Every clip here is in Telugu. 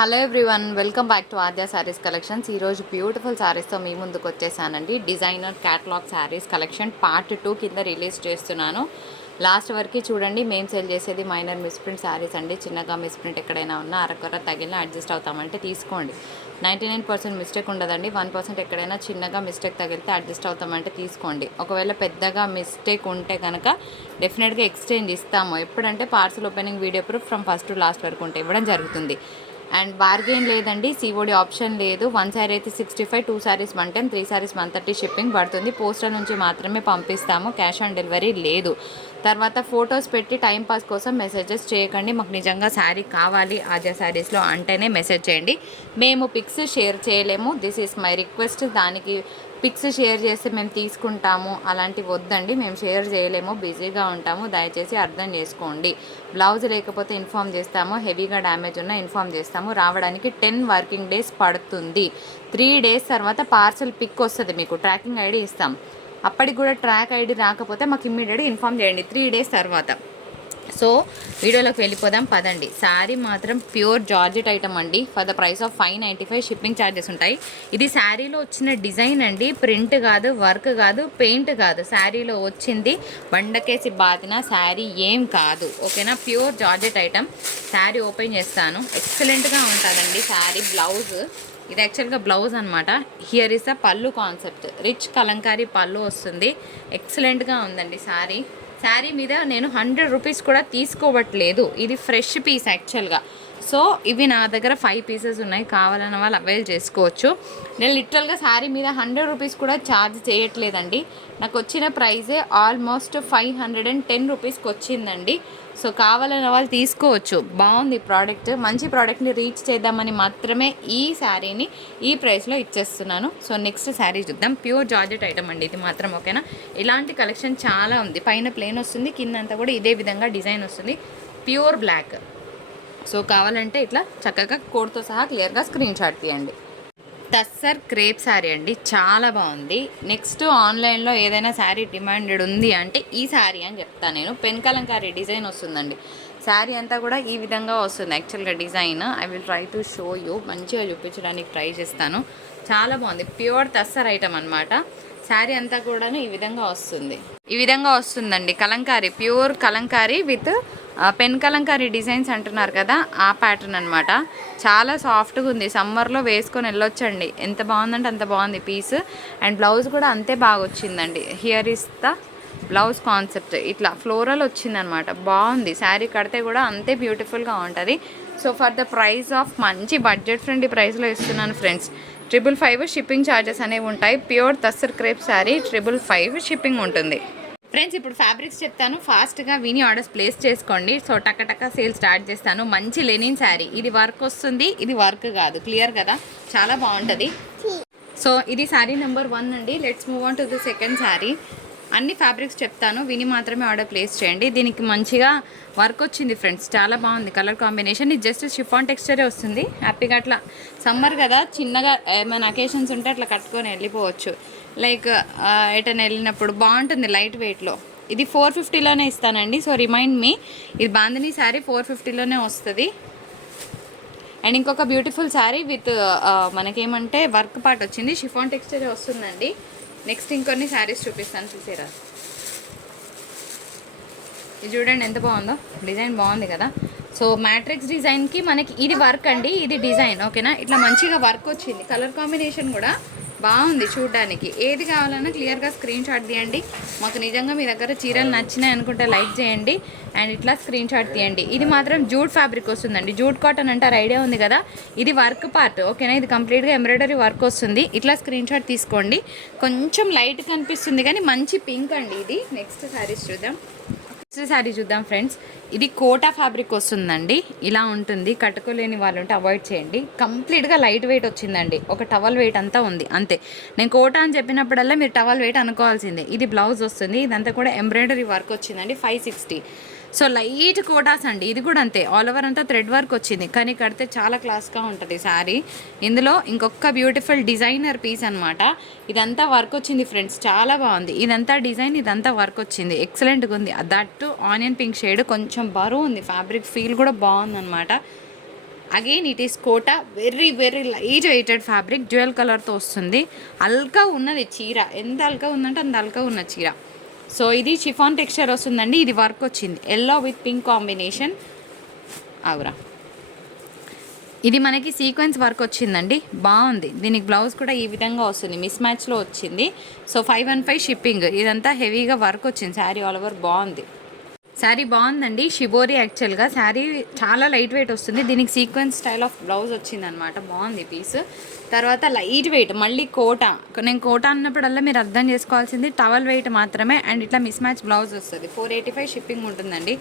Hello everyone, welcome back to Aadya saris collections. ఈరోజు బ్యూటిఫుల్ శారీస్తో మీ ముందుకు వచ్చేసానండి. Designer catalogue saris collection part 2 కింద రిలీజ్ చేస్తున్నాను. లాస్ట్ వరకు చూడండి. మేము సేల్ చేసేది మైనర్ మిస్ప్రింట్ శారీస్ అండి. చిన్నగా మిస్ప్రింట్ ఎక్కడైనా ఉన్నా అరకొర తగిలిన అడ్జస్ట్ అవుతామంటే తీసుకోండి. 99% మిస్టేక్ ఉండదండి. 1% ఎక్కడైనా చిన్నగా మిస్టేక్ తగిలితే అడ్జస్ట్ అవుతామంటే తీసుకోండి. ఒకవేళ పెద్దగా మిస్టేక్ ఉంటే కనుక డెఫినెట్గా ఎక్స్చేంజ్ ఇస్తాము. ఎప్పుడంటే parcel opening video proof from first to last వరకు ఉంటే ఇవ్వడం జరుగుతుంది. అండ్ బార్గెన్ లేదండి, సిఓడి ఆప్షన్ లేదు. 1 శారీ అయితే 65, 2 శారీస్ 110, 3 శారీస్ 130 షిప్పింగ్ పడుతుంది. పోస్టల్ నుంచి మాత్రమే పంపిస్తాము, క్యాష్ ఆన్ డెలివరీ లేదు. తర్వాత ఫొటోస్ పెట్టి టైంపాస్ కోసం మెసేజెస్ చేయకండి. మాకు నిజంగా శారీ కావాలి ఆద్య శారీస్లో అంటేనే మెసేజ్ చేయండి. మేము పిక్స్ షేర్ చేయలేము. This is my request. దానికి పిక్స్ షేర్ చేస్తే మేము తీసుకుంటాము అలాంటివి వద్దండి. మేము షేర్ చేయలేము, బిజీగా ఉంటాము, దయచేసి అర్థం చేసుకోండి. బ్లౌజ్ లేకపోతే ఇన్ఫామ్ చేస్తాము, హెవీగా డ్యామేజ్ ఉన్నా ఇన్ఫామ్ చేస్తాము. రావడానికి 10 వర్కింగ్ డేస్ పడుతుంది. 3 డేస్ తర్వాత పార్సల్ పిక్ వస్తుంది, మీకు ట్రాకింగ్ ఐడి ఇస్తాం. అప్పటికి కూడా ట్రాక్ ఐడి రాకపోతే మాకు ఇమ్మీడియట్గా ఇన్ఫామ్ చేయండి 3 డేస్ తర్వాత. సో వీడియోలోకి వెళ్ళిపోదాం పదండి. శారీ మాత్రం ప్యూర్ జార్జెట్ ఐటమ్ అండి. For the price of 595 shipping charges ఉంటాయి. ఇది శారీలో వచ్చిన డిజైన్ అండి, ప్రింట్ కాదు, వర్క్ కాదు, పెయింట్ కాదు. శారీలో వచ్చింది బండకేసి బాతిన శారీ ఏం కాదు, ఓకేనా. Pure georgette item. Sari open చేస్తాను. ఎక్సలెంట్గా ఉంటుందండి శారీ. బ్లౌజ్ ఇది యాక్చువల్గా బ్లౌజ్ అనమాట. హియర్ ఇస్ అ పళ్ళు కాన్సెప్ట్. రిచ్ కలంకారీ పళ్ళు వస్తుంది. ఎక్సలెంట్గా ఉందండి శారీ. శారీ మీద నేను 100 రూపీస్ కూడా తీసుకోవట్లేదు. ఇది ఫ్రెష్ పీస్ యాక్చువల్గా. సో ఇవి నా దగ్గర 5 పీసెస్ ఉన్నాయి, కావాలన్న వాళ్ళు అవైల్ చేసుకోవచ్చు. నేను లిటరల్గా శారీ మీద 100 రూపీస్ కూడా ఛార్జ్ చేయట్లేదండి. నాకు వచ్చిన ప్రైజే ఆల్మోస్ట్ 510 రూపీస్కి వచ్చిందండి. సో కావాలన్న వాళ్ళు తీసుకోవచ్చు. బాగుంది ప్రోడక్ట్. మంచి ప్రోడక్ట్ని రీచ్ చేద్దామని మాత్రమే ఈ శారీని ఈ ప్రైస్లో ఇచ్చేస్తున్నాను. సో నెక్స్ట్ శారీ చూద్దాం. ప్యూర్ జార్జెట్ ఐటమ్ అండి ఇది మాత్రం, ఓకేనా. ఇలాంటి కలెక్షన్ చాలా ఉంది. పైన ప్లేన్ వస్తుంది, కిందంతా కూడా ఇదే విధంగా డిజైన్ వస్తుంది. Pure black. సో కావాలంటే ఇట్లా చక్కగా కోడ్తో సహా క్లియర్గా స్క్రీన్ షాట్ తీయండి. టస్సర్ క్రేప్ శారీ అండి, చాలా బాగుంది. నెక్స్ట్ ఆన్లైన్లో ఏదైనా శారీ డిమాండెడ్ ఉంది అంటే ఈ శారీ అని చెప్తాను నేను. పెన్ కలంకారీ డిజైన్ వస్తుందండి. శారీ అంతా కూడా ఈ విధంగా వస్తుంది యాక్చువల్గా design. I will try to show you. మంచిగా చూపించడానికి ట్రై చేస్తాను. చాలా బాగుంది. ప్యూర్ టస్సర్ ఐటమ్ అనమాట. శారీ అంతా కూడా ఈ విధంగా వస్తుంది. ఈ విధంగా వస్తుందండి Kalamkari, pure Kalamkari with pen Kalamkari designs అంటున్నారు కదా, ఆ ప్యాటర్న్ అనమాట. చాలా సాఫ్ట్గా ఉంది. సమ్మర్లో వేసుకొని వెళ్ళొచ్చండి. ఎంత బాగుందంటే అంత బాగుంది పీస్. అండ్ బ్లౌజ్ కూడా అంతే బాగా వచ్చిందండి. Here is the blouse concept. ఇట్లా ఫ్లోరల్ వచ్చిందనమాట. బాగుంది. శారీ కడితే కూడా అంతే బ్యూటిఫుల్గా ఉంటుంది. So for the price of మంచి బడ్జెట్ ఫ్రెండ్లీ ప్రైస్లో ఇస్తున్నాను ఫ్రెండ్స్. 555 షిప్పింగ్ ఛార్జెస్ అనేవి ఉంటాయి. Pure tussar crepe sari 555 shipping ఉంటుంది. ఫ్రెండ్స్ ఇప్పుడు ఫ్యాబ్రిక్స్ చెప్తాను, ఫాస్ట్గా విని ఆర్డర్స్ ప్లేస్ చేసుకోండి. సో టక్క సేల్ స్టార్ట్ చేస్తాను. మంచి లెనిన్ శారీ. ఇది వర్క్ వస్తుంది, ఇది వర్క్ కాదు. క్లియర్ కదా, చాలా బాగుంటుంది. సో ఇది శారీ నెంబర్ 1 అండి. Let's move on to the second sari. అన్ని ఫ్యాబ్రిక్స్ చెప్తాను, విని మాత్రమే ఆర్డర్ ప్లేస్ చేయండి. దీనికి మంచిగా వర్క్ వచ్చింది ఫ్రెండ్స్, చాలా బాగుంది కలర్ కాంబినేషన్. ఇది జస్ట్ షిఫాన్ టెక్స్చరే వస్తుంది. హ్యాపీగా అట్లా సమ్మర్ కదా, చిన్నగా ఏమైనా అకేషన్స్ ఉంటే అట్లా కట్టుకొని వెళ్ళిపోవచ్చు. లైక్ ఎటైనా వెళ్ళినప్పుడు బాగుంటుంది లైట్ వెయిట్లో. ఇది 450లోనే ఇస్తానండి. సో రిమైండ్ మీ, ఇది బాందినీ శారీ 450లోనే వస్తుంది. అండ్ ఇంకొక బ్యూటిఫుల్ శారీ విత్ మనకేమంటే వర్క్ పార్ట్ వచ్చింది. షిఫాన్ టెక్స్చరే వస్తుందండి. నెక్స్ట్ ఇంకొన్ని శారీస్ చూపిస్తాను, చూసేరా. ఇది చూడండి ఎంత బాగుందో, డిజైన్ బాగుంది కదా. సో మ్యాట్రిక్స్ డిజైన్కి మనకి ఇది వర్క్ అండి, ఇది డిజైన్, ఓకేనా. ఇట్లా మంచిగా వర్క్ వచ్చింది. కలర్ కాంబినేషన్ కూడా బాగుంది చూడడానికి. ఏది కావాలన్నా క్లియర్గా స్క్రీన్ షాట్ తీయండి. మాకు నిజంగా మీ దగ్గర చీరలు నచ్చినాయి అనుకుంటే లైక్ చేయండి అండ్ ఇట్లా స్క్రీన్ షాట్ తీయండి. ఇది మాత్రం జూట్ ఫ్యాబ్రిక్ వస్తుందండి. జూట్ కాటన్ అంటారు, ఐడియా ఉంది కదా. ఇది వర్క్ పార్ట్, ఓకేనా. ఇది కంప్లీట్గా ఎంబ్రాయిడరీ వర్క్ వస్తుంది. ఇట్లా స్క్రీన్ షాట్ తీసుకోండి. కొంచెం లైట్ కనిపిస్తుంది కానీ మంచి పింక్ అండి ఇది. నెక్స్ట్ శారీస్ చూద్దాం. నెక్స్ట్ శారీ చూద్దాం ఫ్రెండ్స్. ఇది కోటా ఫ్యాబ్రిక్ వస్తుందండి. ఇలా ఉంటుంది. కట్టుకోలేని వాళ్ళు ఉంటే అవాయిడ్ చేయండి. కంప్లీట్గా లైట్ వెయిట్ వచ్చిందండి. ఒక టవల్ వెయిట్ అంతా ఉంది అంతే. నేను కోటా అని చెప్పినప్పుడల్లా మీరు టవల్ వెయిట్ అనుకోవాల్సిందే. ఇది బ్లౌజ్ వస్తుంది. ఇదంతా కూడా ఎంబ్రాయిడరీ వర్క్ వచ్చిందండి. 560. సో లైట్ కోటాస్ అండి. ఇది కూడా అంతే, ఆల్ ఓవర్ అంతా థ్రెడ్ వర్క్ వచ్చింది. కానీ కడితే చాలా క్లాస్గా ఉంటుంది శారీ. ఇందులో ఇంకొక బ్యూటిఫుల్ డిజైనర్ పీస్ అనమాట. ఇదంతా వర్క్ వచ్చింది ఫ్రెండ్స్, చాలా బాగుంది. ఇదంతా డిజైన్, ఇదంతా వర్క్ వచ్చింది. ఎక్సలెంట్గా ఉంది. దట్ ఆనియన్ పింక్ షేడ్, కొంచెం బరువు ఉంది. ఫ్యాబ్రిక్ ఫీల్ కూడా బాగుందన్నమాట. Again it is Kota, very very light weighted fabric, dual కలర్తో వస్తుంది. అల్కా ఉన్నది చీర, ఎంత అల్కా ఉందంటే అంత అల్కా ఉన్న చీర. సో ఇది షిఫాన్ టెక్స్చర్ వస్తుందండి. ఇది వర్క్ వచ్చింది, ఎల్లో విత్ పింక్ కాంబినేషన్. అవురా, ఇది మనకి సీక్వెన్స్ వర్క్ వచ్చిందండి, బాగుంది. దీనికి బ్లౌజ్ కూడా ఈ విధంగా వస్తుంది, మిస్ మ్యాచ్లో వచ్చింది. So 515 shipping. ఇదంతా హెవీగా వర్క్ వచ్చింది, శారీ ఆల్ ఓవర్ బాగుంది. శారీ బాగుందండి, షిబోరి యాక్చువల్గా. శారీ చాలా లైట్ వెయిట్ వస్తుంది, దీనికి సీక్వెన్స్ స్టైల్ ఆఫ్ బ్లౌజ్ వచ్చిందనమాట, బాగుంది పీస్. తర్వాత లైట్ వెయిట్, మళ్ళీ కోటా. నేను కోటా అన్నప్పుడల్లా మీరు అర్థం చేసుకోవాల్సింది టవల్ వెయిట్ మాత్రమే. అండ్ ఇట్లా మిస్ మ్యాచ్ బ్లౌజ్ వస్తుంది. 485 షిప్పింగ్ ఉంటుందండి.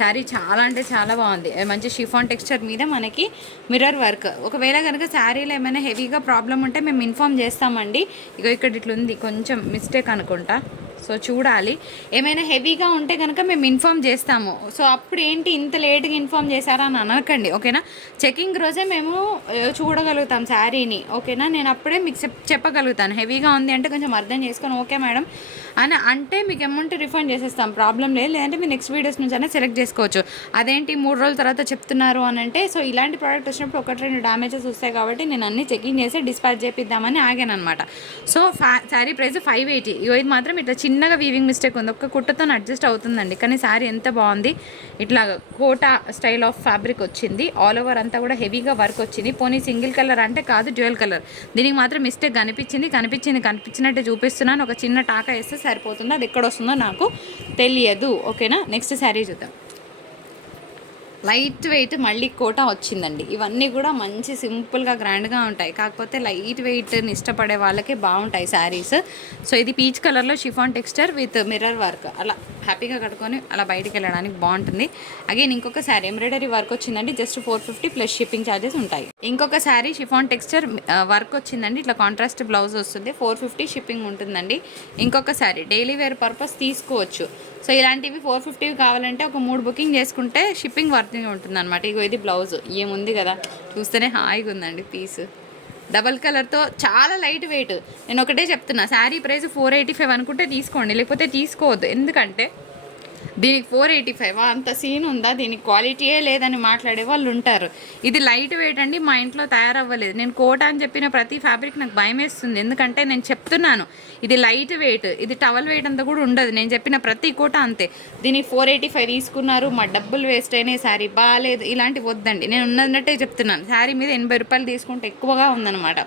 శారీ చాలా అంటే చాలా బాగుంది, మంచి షిఫాన్ టెక్స్చర్ మీద మనకి మిర్రర్ వర్క్. ఒకవేళ కనుక శారీలో ఏమైనా హెవీగా ప్రాబ్లం ఉంటే మేము ఇన్ఫామ్ చేస్తామండి. ఇక ఇక్కడ ఇట్లా ఉంది, కొంచెం మిస్టేక్ అనుకుంటా, సో చూడాలి. ఏమైనా హెవీగా ఉంటే కనుక మేము ఇన్ఫామ్ చేస్తాము. సో అప్పుడు ఏంటి ఇంత లేట్గా ఇన్ఫామ్ చేశారా అని అనకండి, ఓకేనా. చెకింగ్ రోజే మేము చూడగలుగుతాం శారీని, ఓకేనా. నేను అప్పుడే మీకు చెప్పగలుగుతాను, హెవీగా ఉంది అంటే కొంచెం అర్థం చేసుకొని ఓకే మేడం అని అంటే మీకు అమౌంట్ రిఫండ్ చేసేస్తాం, ప్రాబ్లం లేదు. లేదంటే మీరు నెక్స్ట్ వీడియోస్ నుంచి అయినా సెలెక్ట్ చేసుకోవచ్చు. అదేంటి 3 రోజుల తర్వాత చెప్తున్నారు అని అంటే, సో ఇలాంటి ప్రోడక్ట్ వచ్చినప్పుడు 1-2 డ్యామేజెస్ వస్తాయి కాబట్టి నేను అన్నీ చెకింగ్ చేసి డిస్పాచ్ చేపిద్దామని ఆగాను అనమాట. So sari price 580. ఇది మాత్రం ఇట్లా చిన్నగా వీవింగ్ మిస్టేక్ ఉంది, ఒక్క కుట్టతో అడ్జస్ట్ అవుతుందండి. కానీ శారీ ఎంత బాగుంది, ఇట్లా కోటా స్టైల్ ఆఫ్ ఫ్యాబ్రిక్ వచ్చింది, ఆల్ ఓవర్ అంతా కూడా హెవీగా వర్క్ వచ్చింది. పోనీ సింగిల్ కలర్ అంటే కాదు, డ్యూయల్ కలర్. దీనికి మాత్రం మిస్టేక్ కనిపించినట్టు చూపిస్తున్నాను. ఒక చిన్న టాకా వేస్తే సరిపోతుంది, అది ఎక్కడ వస్తుందో నాకు తెలియదు, ఓకేనా. నెక్స్ట్ శారీ చూద్దాం. లైట్ వెయిట్ మళ్ళీ కోటా వచ్చిందండి. ఇవన్నీ కూడా మంచి సింపుల్గా గ్రాండ్గా ఉంటాయి, కాకపోతే లైట్ వెయిట్ని ఇష్టపడే వాళ్ళకి బాగుంటాయి శారీస్. సో ఇది పీచ్ కలర్లో chiffon texture with mirror work, అలా హ్యాపీగా కట్టుకొని అలా బయటికి వెళ్ళడానికి బాగుంటుంది. అగైన్ ఇంకొక శారీ ఎంబ్రాయిడరీ వర్క్ వచ్చిందండి, జస్ట్ 450 ప్లస్ షిప్పింగ్ ఛార్జెస్ ఉంటాయి. ఇంకొక శారీ షిఫాన్ టెక్స్చర్ వర్క్ వచ్చిందండి, ఇట్లా కాంట్రాస్ట్ బ్లౌజ్ వస్తుంది, 450 షిప్పింగ్ ఉంటుందండి. ఇంకొక శారీ డైలీ వేర్ పర్పస్ తీసుకోవచ్చు. సో ఇలాంటివి 450 కావాలంటే ఒక 3 బుకింగ్ చేసుకుంటే షిప్పింగ్ వర్తింగ్ ఉంటుంది అనమాట. ఇగో ఇది బ్లౌజ్, ఏముంది కదా, చూస్తేనే హాయిగా ఉందండి పీస్. డబల్ కలర్తో చాలా లైట్ వెయిట్. నేను ఒకటే చెప్తున్నా, శారీ ప్రైస్ 485 అనుకుంటే తీసుకోండి, లేకపోతే తీసుకోవద్దు. ఎందుకంటే దీనికి 485 అంత సీన్ ఉందా, దీనికి క్వాలిటీయే లేదని మాట్లాడే వాళ్ళు ఉంటారు. ఇది లైట్ వెయిట్ అండి, మా ఇంట్లో తయారవ్వలేదు. నేను కోటా అని చెప్పిన ప్రతి ఫ్యాబ్రిక్ నాకు భయం వేస్తుంది, ఎందుకంటే నేను చెప్తున్నాను ఇది లైట్ వెయిట్, ఇది టవల్ వెయిట్ అంతా కూడా ఉండదు. నేను చెప్పిన ప్రతి కోటా అంతే. దీనికి 485 తీసుకున్నారు, మా డబ్బులు వేస్ట్ అయినాయి, శారీ బాగాలేదు, ఇలాంటివి వద్దండి. నేను ఉన్నట్టే చెప్తున్నాను, శారీ మీద 80 రూపాయలు తీసుకుంటే ఎక్కువగా ఉందన్నమాట.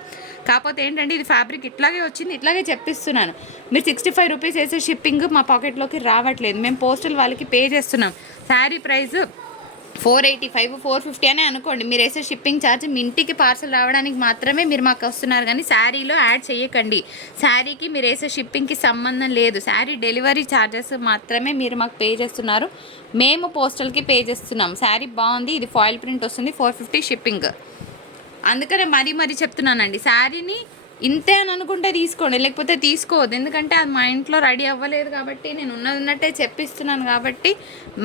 కాకపోతే ఏంటంటే ఇది ఫ్యాబ్రిక్ ఇట్లాగే వచ్చింది, ఇట్లాగే చెప్పిస్తున్నాను. మీరు 65 రూపీస్ వేసే షిప్పింగ్ మా పాకెట్లోకి రావట్లేదు, మేము పోస్టల్ వాళ్ళకి పే చేస్తున్నాం. శారీ ప్రైస్ 485, 450 అనే అనుకోండి. మీరు వేసే షిప్పింగ్ ఛార్జ్ మీ ఇంటికి పార్సల్ రావడానికి మాత్రమే మీరు మాకు వస్తున్నారు, కానీ శారీలో యాడ్ చేయకండి. శారీకి మీరు వేసే షిప్పింగ్కి సంబంధం లేదు, శారీ డెలివరీ ఛార్జెస్ మాత్రమే మీరు మాకు పే చేస్తున్నారు, మేము పోస్టల్కి పే చేస్తున్నాం. శారీ బాగుంది, ఇది ఫాయిల్ ప్రింట్ వస్తుంది, 450 షిప్పింగ్. అందుకనే మరీ చెప్తున్నానండి, శారీని ఇంతే అని అనుకుంటే తీసుకోండి, లేకపోతే తీసుకోవద్దు. ఎందుకంటే అది మా ఇంట్లో రెడీ అవ్వలేదు కాబట్టి నేను ఉన్నట్టే చెప్పిస్తున్నాను. కాబట్టి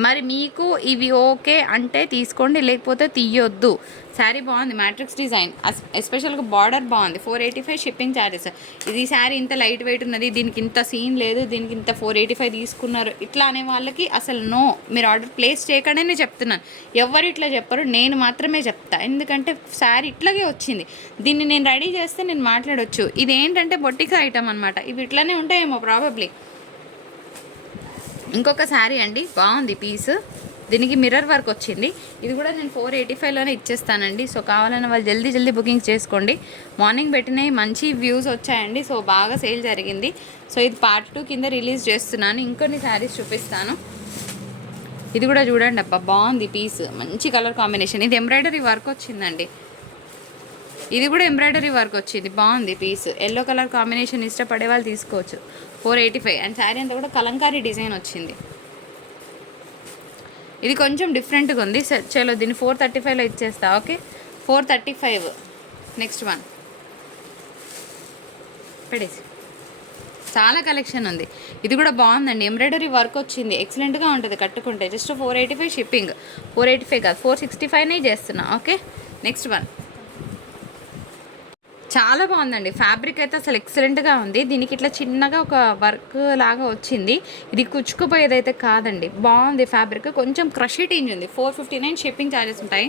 మరి మీకు ఇవి ఓకే అంటే తీసుకోండి, లేకపోతే తీయొద్దు. శారీ బాగుంది, మ్యాట్రిక్స్ డిజైన్, ఎస్పెషల్గా బార్డర్ బాగుంది, 485 షిప్పింగ్ ఛార్జెస్. ఇది శారీ ఇంత లైట్ వెయిట్ ఉన్నది, దీనికి ఇంత సీన్ లేదు, దీనికి ఇంత 485 తీసుకున్నారు ఇట్లా అనే వాళ్ళకి అసలు నో, మీరు ఆర్డర్ ప్లేస్ చేయకుండానే చెప్తున్నాను. ఎవరు ఇట్లా చెప్పరు, నేను మాత్రమే చెప్తా. ఎందుకంటే శారీ ఇట్లాగే వచ్చింది, దీన్ని నేను రెడీ చేస్తే నేను మాట్లాడవచ్చు. ఇది ఏంటంటే బొట్టిక ఐటమ్ అనమాట, ఇవి ఇట్లానే ఉంటాయేమో ప్రాబబ్లీ. ఇంకొక శారీ అండి, బాగుంది పీస్, దీనికి మిర్రర్ వర్క్ వచ్చింది. ఇది కూడా నేను 485లోనే ఇచ్చేస్తానండి. సో కావాలన్న వాళ్ళు జల్దీ బుకింగ్స్ చేసుకోండి. మార్నింగ్ పెట్టినవి మంచి వ్యూస్ వచ్చాయండి, సో బాగా సేల్ జరిగింది. సో ఇది పార్ట్ 2 కింద రిలీజ్ చేస్తున్నాను. ఇంకొన్ని శారీస్ చూపిస్తాను. ఇది కూడా చూడండి, అబ్బా బాగుంది పీస్, మంచి కలర్ కాంబినేషన్. ఇది ఎంబ్రాయిడరీ వర్క్ వచ్చిందండి, ఇది కూడా ఎంబ్రాయిడరీ వర్క్ వచ్చింది, బాగుంది పీస్. ఎల్లో కలర్ కాంబినేషన్ ఇష్టపడే వాళ్ళు తీసుకోవచ్చు. 485. అండ్ శారీ అంతా కూడా కలంకారీ డిజైన్ వచ్చింది. ఇది కొంచెం డిఫరెంట్గా ఉంది. చలో దీన్ని 435లో ఇచ్చేస్తా, ఓకే. 435. నెక్స్ట్ వన్ పెడేసి, చాలా కలెక్షన్ ఉంది. ఇది కూడా బాగుందండి, ఎంబ్రాయిడరీ వర్క్ వచ్చింది, ఎక్సలెంట్గా ఉంటుంది కట్టుకుంటే. జస్ట్ 485 షిప్పింగ్, 485 కాదు 465నే చేస్తున్నా, ఓకే. నెక్స్ట్ వన్ చాలా బాగుందండి. ఫ్యాబ్రిక్ అయితే అసలు ఎక్సలెంట్గా ఉంది. దీనికి ఇట్లా చిన్నగా ఒక వర్క్ లాగా వచ్చింది. ఇది కుచ్చుకుపోయేదైతే కాదండి, బాగుంది ఫ్యాబ్రిక్. కొంచెం క్రషిటీంజ్ ఉంది. 459 షిప్పింగ్ ఛార్జెస్ ఉంటాయి.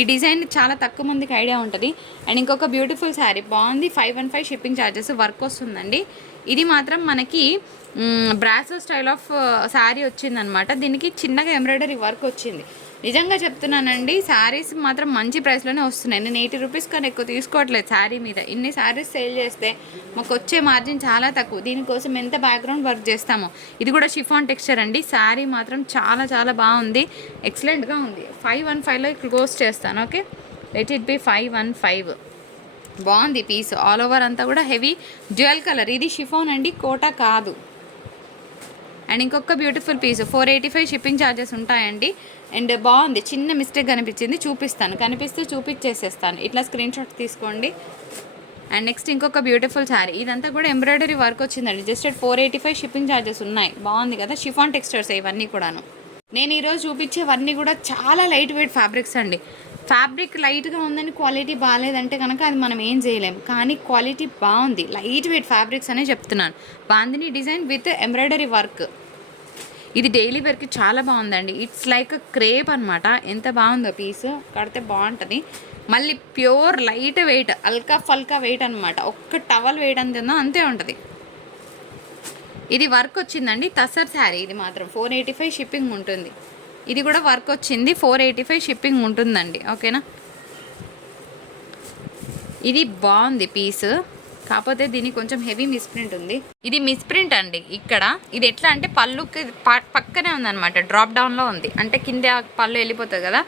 ఈ డిజైన్ చాలా తక్కువ మందికి ఐడియా ఉంటుంది. అండ్ ఇంకొక బ్యూటిఫుల్ శారీ బాగుంది. 515 షిప్పింగ్ ఛార్జెస్, వర్క్ వస్తుందండి. ఇది మాత్రం మనకి బ్రాసో స్టైల్ ఆఫ్ శారీ వచ్చిందనమాట. దీనికి చిన్నగా ఎంబ్రాయిడరీ వర్క్ వచ్చింది. నిజంగా చెప్తున్నానండి, శారీస్ మాత్రం మంచి ప్రైస్లోనే వస్తున్నాయి. నేను 80 రూపీస్ కన్నా ఎక్కువ తీసుకోవట్లేదు శారీ మీద. ఇన్ని శారీస్ సేల్ చేస్తే మాకు వచ్చే మార్జిన్ చాలా తక్కువ. దీనికోసం ఎంత బ్యాక్గ్రౌండ్ వర్క్ చేస్తామో. ఇది కూడా షిఫాన్ టెక్స్చర్ అండి. శారీ మాత్రం చాలా చాలా బాగుంది, ఎక్సలెంట్గా ఉంది. 515లో క్లోజ్ చేస్తాను. Okay, let it be 515. బాగుంది పీస్. ఆల్ ఓవర్ అంతా కూడా హెవీ డ్యూయల్ కలర్. ఇది షిఫాన్ అండి, కోటా కాదు. అండ్ ఇంకొక బ్యూటిఫుల్ పీస్, 485 షిప్పింగ్ ఛార్జెస్ ఉంటాయండి. అండ్ బాగుంది. చిన్న మిస్టేక్ కనిపించింది, చూపిస్తాను. కనిపిస్తే చూపించేసేస్తాను. ఇట్లా స్క్రీన్ షాట్ తీసుకోండి. అండ్ నెక్స్ట్ ఇంకొక బ్యూటిఫుల్ శారీ. ఇదంతా కూడా ఎంబ్రాయిడరీ వర్క్ వచ్చిందండి. జస్ట్ 485 షిప్పింగ్ ఛార్జెస్ ఉన్నాయి. బాగుంది కదా, షిఫాన్ టెక్స్చర్స్ ఇవన్నీ కూడాను. నేను ఈరోజు చూపించేవన్నీ కూడా చాలా లైట్ వెయిట్ ఫ్యాబ్రిక్స్ అండి. ఫ్యాబ్రిక్ లైట్గా ఉందని క్వాలిటీ బాగాలేదంటే కనుక అది మనం ఏం చేయలేం. కానీ క్వాలిటీ బాగుంది. లైట్ వెయిట్ ఫ్యాబ్రిక్స్ అనే చెప్తున్నాను. Bandhani design with embroidery work. ఇది డైలీ వేర్కి చాలా బాగుందండి. ఇట్స్ లైక్ క్రేప్ అనమాట. ఎంత బాగుందో పీస్, కడితే బాగుంటుంది. మళ్ళీ ప్యూర్ లైట్ వెయిట్, అల్కా ఫల్కా వెయిట్ అనమాట. ఒక్క టవల్ వెయిట్ అంతుందో అంతే ఉంటుంది. ఇది వర్క్ వచ్చిందండి. తసర్ శారీ. ఇది మాత్రం 485 షిప్పింగ్ ఉంటుంది. ఇది కూడా వర్క్ వచ్చింది. 485 షిప్పింగ్ ఉంటుందండి. ఓకేనా, ఇది బాగుంది పీస్. కాకపోతే దీనికి కొంచెం హెవీ మిస్ప్రింట్ ఉంది. ఇది మిస్ప్రింట్ అండి ఇక్కడ. ఇది ఎట్లా అంటే పళ్ళుకి పక్కనే ఉందన్నమాట. డ్రాప్ డౌన్లో ఉంది. అంటే కింద పళ్ళు వెళ్ళిపోతుంది కదా,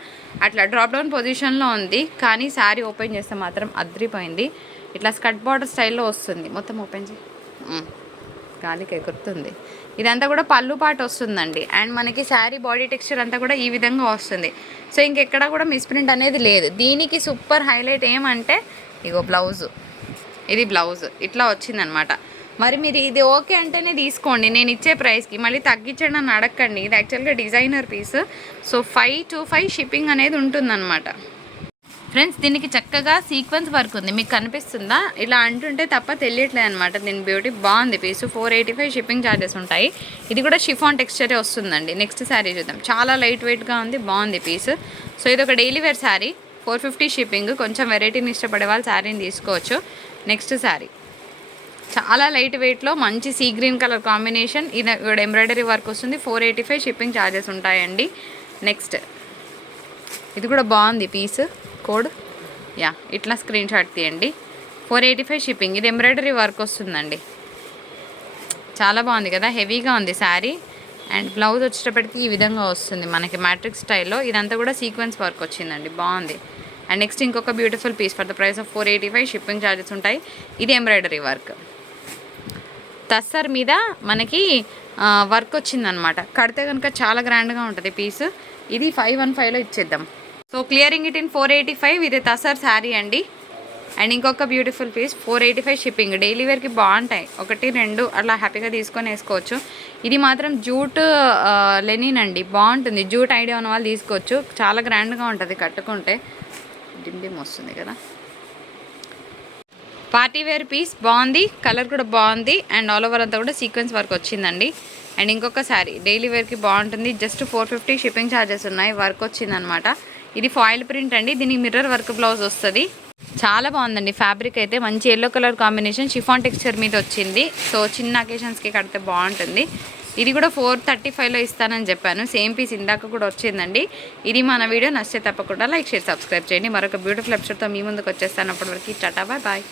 అట్లా డ్రాప్ డౌన్ పొజిషన్లో ఉంది. కానీ శారీ ఓపెన్ చేస్తే మాత్రం అద్రిపోయింది. ఇట్లా స్కర్ట్ బార్డర్ స్టైల్లో వస్తుంది. మొత్తం ఓపెన్ చేయి, గాలికి ఎగురుతుంది. ఇదంతా కూడా పళ్ళు పాటు వస్తుందండి. అండ్ మనకి శారీ బాడీ టెక్స్చర్ అంతా కూడా ఈ విధంగా వస్తుంది. సో ఇంకెక్కడ కూడా మిస్ప్రింట్ అనేది లేదు. దీనికి సూపర్ హైలైట్ ఏమంటే ఇగో బ్లౌజు. ఇది బ్లౌజ్ ఇట్లా వచ్చిందనమాట. మరి మీరు ఇది ఓకే అంటేనే తీసుకోండి. నేను ఇచ్చే ప్రైస్కి మళ్ళీ తగ్గించండి అని అడగండి. ఇది యాక్చువల్గా డిజైనర్ పీస్. సో 525 షిప్పింగ్ అనేది ఉంటుందన్నమాట. ఫ్రెండ్స్, దీనికి చక్కగా సీక్వెన్స్ వర్క్ ఉంది. మీకు కనిపిస్తుందా? ఇలా అంటుంటే తప్ప తెలియట్లేదు అనమాట. దీని బ్యూటీ బాగుంది పీసు. 485 షిప్పింగ్ ఛార్జెస్ ఉంటాయి. ఇది కూడా షిఫాన్ టెక్స్చరే వస్తుందండి. నెక్స్ట్ శారీ చూద్దాం. చాలా లైట్ వెయిట్గా ఉంది, బాగుంది పీస్. సో ఇది ఒక డైలీ వేర్ శారీ. 450 షిప్పింగ్. కొంచెం వెరైటీని ఇష్టపడే వాళ్ళు శారీని తీసుకోవచ్చు. నెక్స్ట్ శారీ చాలా లైట్ వెయిట్లో మంచి సీ గ్రీన్ కలర్ కాంబినేషన్. ఇది ఎంబ్రాయిడరీ వర్క్ వస్తుంది. 485 షిప్పింగ్ ఛార్జెస్ ఉంటాయండి. నెక్స్ట్ ఇది కూడా బాగుంది పీస్. కోడ్ యా, ఇట్లా స్క్రీన్ షాట్ తీయండి. 485 షిప్పింగ్. ఇది ఎంబ్రాయిడరీ వర్క్ వస్తుందండి. చాలా బాగుంది కదా, హెవీగా ఉంది శారీ. అండ్ బ్లౌజ్ వచ్చేటప్పటికి ఈ విధంగా వస్తుంది మనకి మ్యాట్రిక్స్ స్టైల్లో. ఇదంతా కూడా సీక్వెన్స్ వర్క్ వచ్చిందండి, బాగుంది. అండ్ నెక్స్ట్ ఇంకొక beautiful piece for the price of 485 shipping charges ఉంటాయి. ఇది ఎంబ్రాయిడరీ వర్క్. తస్సర్ మీద మనకి వర్క్ వచ్చిందనమాట. కడితే కనుక చాలా గ్రాండ్గా ఉంటుంది పీస్. ఇది 515లో ఇచ్చేద్దాం. So clearing it in 485. ఇది తసర్ శారీ అండి. అండ్ ఇంకొక బ్యూటిఫుల్ పీస్ 485 షిప్పింగ్. డైలీ వేర్కి బాగుంటాయి. 1, 2 అట్లా హ్యాపీగా తీసుకొని వేసుకోవచ్చు. ఇది మాత్రం జూట్ లెనిన్ అండి, బాగుంటుంది. జూట్ ఐడియా ఉన్న వాళ్ళు తీసుకోవచ్చు. చాలా గ్రాండ్గా ఉంటుంది కట్టుకుంటే. డిండిమ్ వస్తుంది కదా. పార్టీ వేర్ పీస్ బాగుంది, కలర్ కూడా బాగుంది. అండ్ ఆల్ ఓవర్ అంతా కూడా సీక్వెన్స్ వర్క్ వచ్చిందండి. అండ్ ఇంకొక శారీ డైలీ వేర్కి బాగుంటుంది. జస్ట్ 450 షిప్పింగ్ ఛార్జెస్ ఉన్నాయి. వర్క్ వచ్చిందనమాట. ఇది ఫాయిల్ ప్రింట్ అండి. దీనికి మిర్రర్ వర్క్ బ్లౌజ్ వస్తుంది. చాలా బాగుందండి ఫ్యాబ్రిక్ అయితే. మంచి yellow colour combination chiffon texture మీద వచ్చింది. సో చిన్న అకేషన్స్కి కడితే బాగుంటుంది. ఇది కూడా 435లో ఇస్తానని చెప్పాను. సేమ్ పీస్ ఇందాక కూడా వచ్చిందండి. ఇది మన వీడియో నచ్చితే తప్పకుండా లైక్, షేర్, సబ్స్క్రైబ్ చేయండి. మరొక బ్యూటిఫుల్ ఎపిసోడ్తో మీ ముందుకు వచ్చేస్తాను. అప్పటి వరకు టాటా, బాయ్ బాయ్.